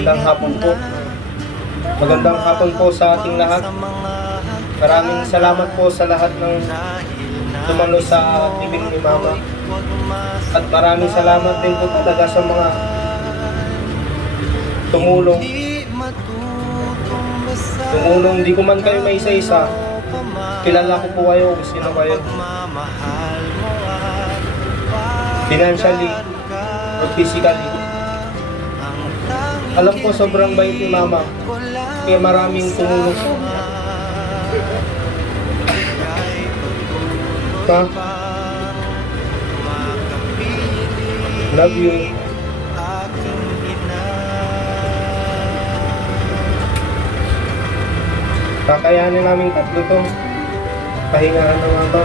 Magandang hapon po. Magandang hapon po sa ating lahat. Maraming salamat po sa lahat ng dumalo sa libing ni Mama. At maraming salamat din po talaga sa mga tumulong. Di ko man kayo may isa-isa. Kilala ko po kayo kung sino kayo. Financially or physically. Alam ko sobrang bait ni Mama. Kaya maraming tumulong po. Pa, love you. Kakayanin namin tatlo to. Pahingaan ng Mama.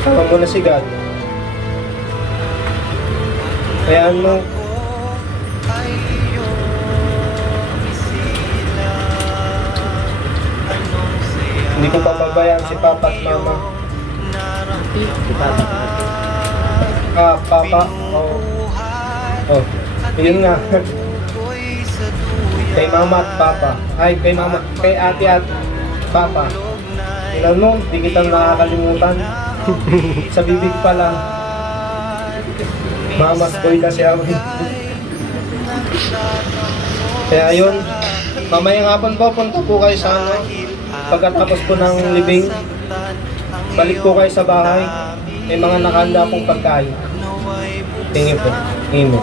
Sama mo na si God. Kayaan mo. Hindi ko papabayaan si Papa at Mama. Si Papa. Papa. Oh. Yun nga. Kay Mama at Papa. Ay, kay Mama. Kay Ate at Papa. Ilan mo, di kita nakakalimutan. Sa bibig pa lang. Mama's boy kasi ako. Kaya yun. Mamayang hapon po, punta po kayo sa ano. Pagkatapos po ng libing, balik po kayo sa bahay. May mga nakahanda pong pagkain. Tingin po. Tingin mo.